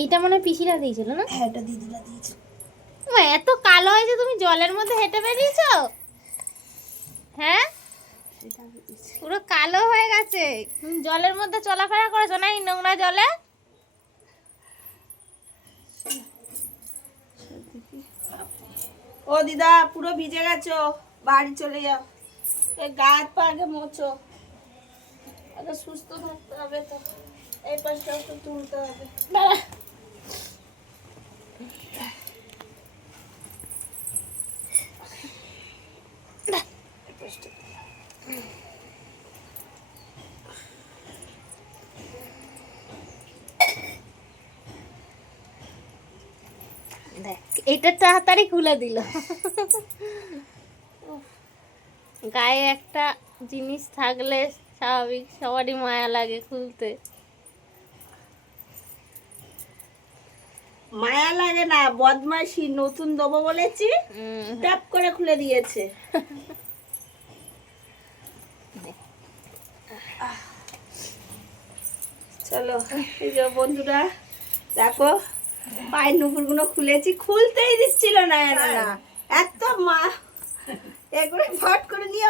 এইটা মনে হয় পিসিরা দিয়েছিল না? হ্যাঁ, এটা দিদিরা দিয়েছে। এত কালো হয়েছে, তুমি জলের মধ্যে হেঁটে বেরিয়েছো? হ্যাঁ, পুরো কালো হয়ে গেছে। তুমি জলের মধ্যে চলাফেরা করেছো না এই নোংরা জলে? ও দিদা, পুরো ভিজে গেছো, বাড়ি চলে যাও। এই গা হাত পা আগে মোছো, আগে সুস্থ থাকতে হবে তো। এই পাশটা একটু তুলতে হবে। দাঁড়া। এই পাশটা। দেখ, এটা তাড়াতাড়ি খুলে দিল। গায়ে একটা জিনিস থাকলে স্বাভাবিক সবারই মায়া লাগে খুলতে। মায়া লাগে না, বদমাইশি। নতুন দেবো বলেছি, ট্যাপ করে খুলে দিয়েছে। চলো, এই যে বন্ধুরা দেখো, পায়ের নুপুরগুলো খুলেছি, খুলতেই দিচ্ছিল না এরা। এত মা এগুলো ফট করে নিয়ে